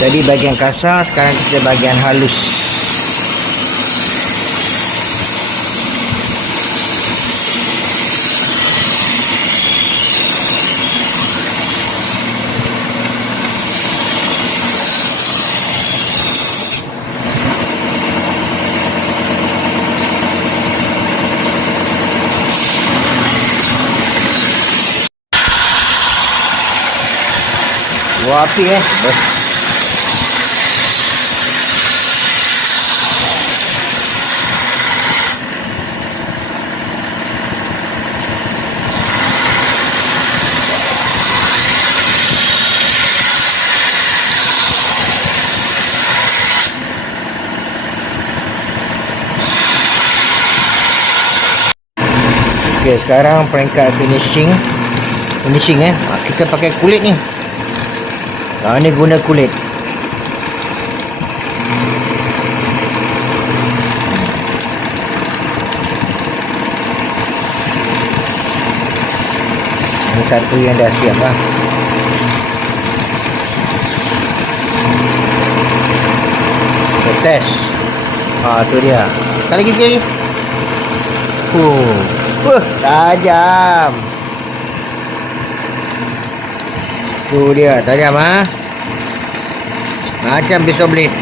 Jadi bahagian kasar sekarang kita bahagian halus. Wah api eh. Okey, sekarang peringkat finishing. Finishing eh. Ah, Kita pakai kulit ni. Ha, ni guna kulit. Ini satu yang dah siap lah. Kita test. Ha, tu dia. Tak lagi sekali. Oh. Tajam. Tu dia, tajam ha. Macam pisau blade.